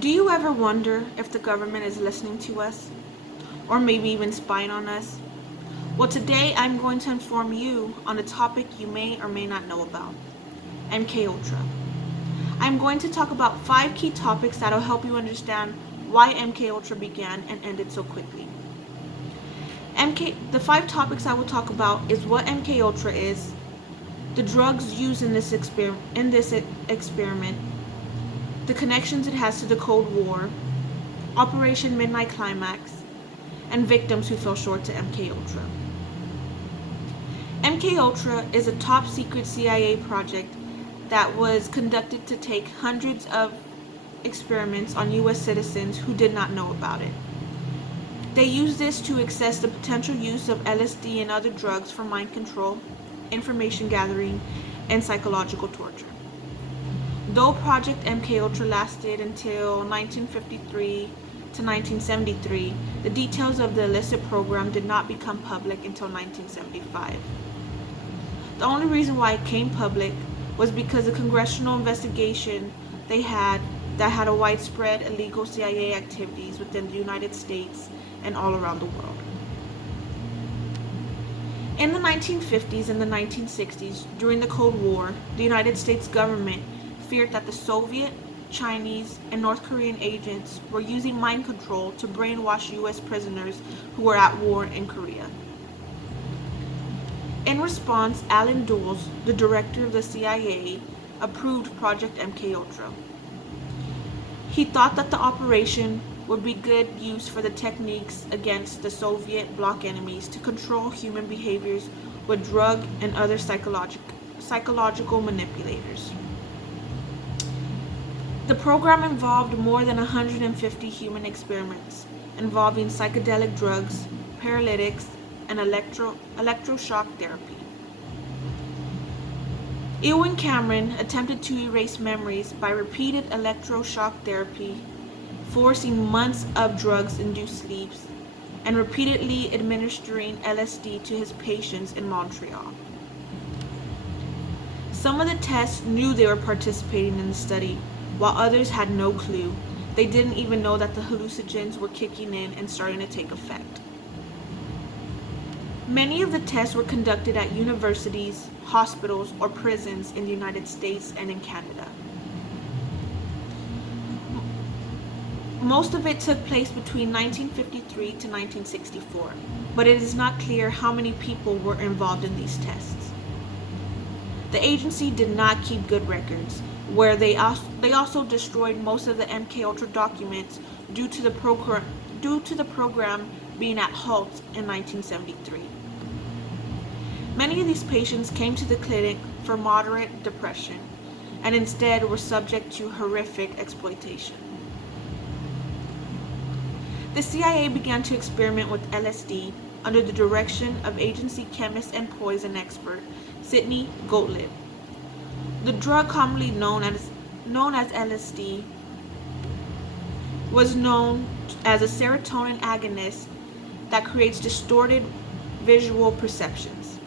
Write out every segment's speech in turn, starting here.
Do you ever wonder if the government is listening to us? Or maybe even spying on us? Well, today I'm going to inform you on a topic you may or may not know about MK Ultra. I'm going to talk about 5 key topics that'll help you understand why MK Ultra began and ended so quickly. The 5 topics I will talk about is what MK Ultra is, the drugs used in this experiment, the connections it has to the Cold War, Operation Midnight Climax, and victims who fell short to MK Ultra. MK Ultra is a top secret CIA project that was conducted to take hundreds of experiments on US citizens who did not know about it. They used this to assess the potential use of LSD and other drugs for mind control, information gathering, and psychological torture. Though Project MK Ultra lasted until 1953 to 1973, the details of the illicit program did not become public until 1975. The only reason why it came public was because the congressional investigation they had that had a widespread illegal CIA activities within the United States and all around the world. In the 1950s and the 1960s, during the Cold War, the United States government feared that the Soviet, Chinese, and North Korean agents were using mind control to brainwash US prisoners who were at war in Korea. In response, Allen Dulles, the director of the CIA, approved Project MK Ultra. He thought that the operation would be good use for the techniques against the Soviet bloc enemies to control human behaviors with drug and other psychological manipulators. The program involved more than 150 human experiments involving psychedelic drugs, paralytics, and electroshock therapy. Ewen Cameron attempted to erase memories by repeated electroshock therapy, forcing months of drugs-induced sleeps, and repeatedly administering LSD to his patients in Montreal. Some of the tests knew they were participating in the study, while others had no clue. They didn't even know that the hallucinogens were kicking in and starting to take effect. Many of the tests were conducted at universities, hospitals, or prisons in the United States and in Canada. Most of it took place between 1953 to 1964, but it is not clear how many people were involved in these tests. The agency did not keep good records, where they also destroyed most of the MK Ultra documents due to the program being at halt in 1973. Many of these patients came to the clinic for moderate depression and instead were subject to horrific exploitation. The CIA began to experiment with LSD under the direction of agency chemist and poison expert Sidney Gottlieb. The drug commonly known as LSD was known as a serotonin agonist that creates distorted visual perceptions.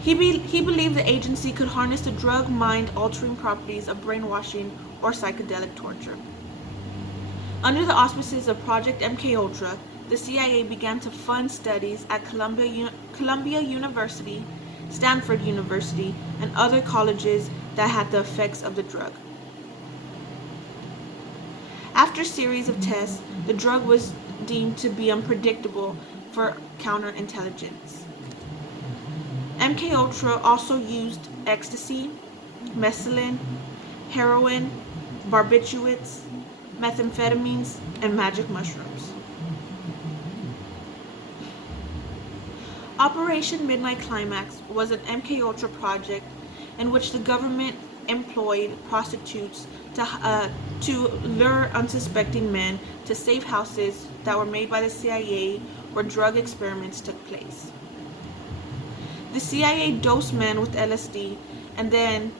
He believed the agency could harness the drug mind-altering properties of brainwashing or psychedelic torture. Under the auspices of Project MK Ultra, the CIA began to fund studies at Columbia University, Stanford University, and other colleges that had the effects of the drug. After a series of tests, the drug was deemed to be unpredictable for counterintelligence. MK Ultra also used ecstasy, mescaline, heroin, barbiturates, methamphetamines, and magic mushrooms. Operation Midnight Climax was an MK Ultra project in which the government employed prostitutes to lure unsuspecting men to safe houses that were made by the CIA where drug experiments took place. The CIA dosed men with LSD and then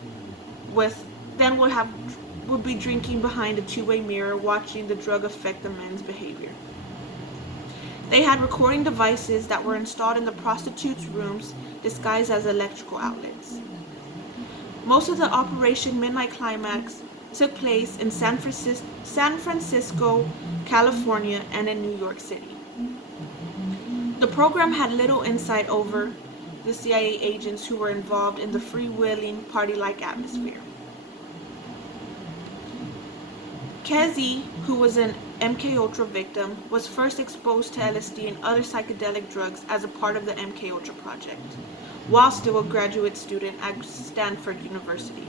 would be drinking behind a two-way mirror watching the drug affect the men's behavior. They had recording devices that were installed in the prostitutes' rooms disguised as electrical outlets. Most of the Operation Midnight Climax took place in San Francisco, California, and in New York City. The program had little insight over the CIA agents who were involved in the freewheeling, party-like atmosphere. Kezi, who was an MKUltra victim, was first exposed to LSD and other psychedelic drugs as a part of the MKUltra project, while still a graduate student at Stanford University.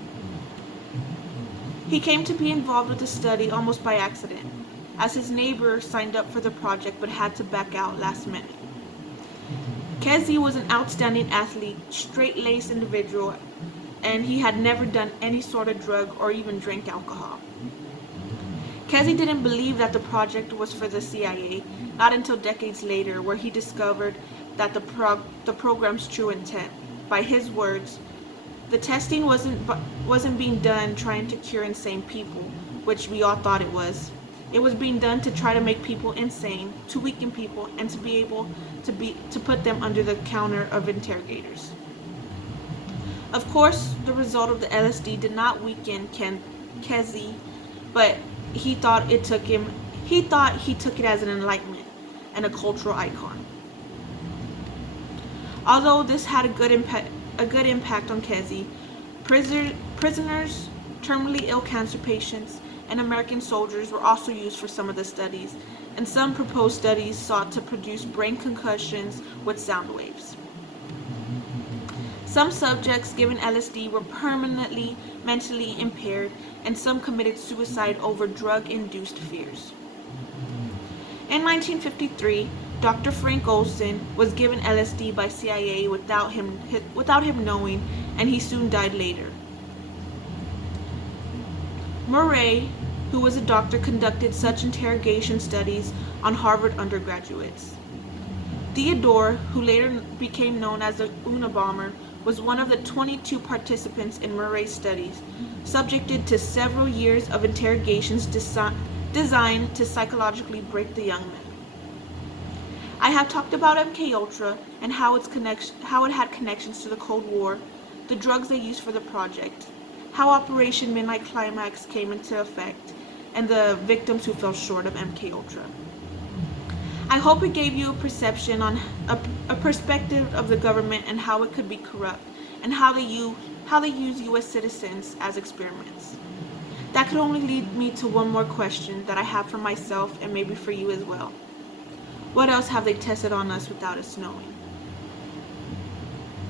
He came to be involved with the study almost by accident, as his neighbor signed up for the project but had to back out last minute. Kezi was an outstanding athlete, straight-laced individual, and he had never done any sort of drug or even drank alcohol. Kezi didn't believe that the project was for the CIA, not until decades later, where he discovered that the program's true intent. By his words, the testing wasn't being done trying to cure insane people, which we all thought it was. It was being done to try to make people insane, to weaken people, and to be able to put them under the counter of interrogators. Of course, the result of the LSD did not weaken Kezi, but he thought he took it as an enlightenment and a cultural icon. Although this had a good impact on Kezi, prisoners, terminally ill cancer patients, and American soldiers were also used for some of the studies, and some proposed studies sought to produce brain concussions with sound waves. Some subjects given LSD were permanently mentally impaired, and some committed suicide over drug-induced fears. In 1953, Dr. Frank Olson was given LSD by CIA without him knowing, and he soon died later. Murray, who was a doctor, conducted such interrogation studies on Harvard undergraduates. Theodore, who later became known as the Unabomber, was one of the 22 participants in Murray's studies, subjected to several years of interrogations designed to psychologically break the young man. I have talked about MKUltra and how it had connections to the Cold War, the drugs they used for the project, how Operation Midnight Climax came into effect, and the victims who fell short of MKUltra. I hope it gave you a perception on a perspective of the government and how it could be corrupt, and how they use U.S. citizens as experiments. That could only lead me to one more question that I have for myself and maybe for you as well. What else have they tested on us without us knowing?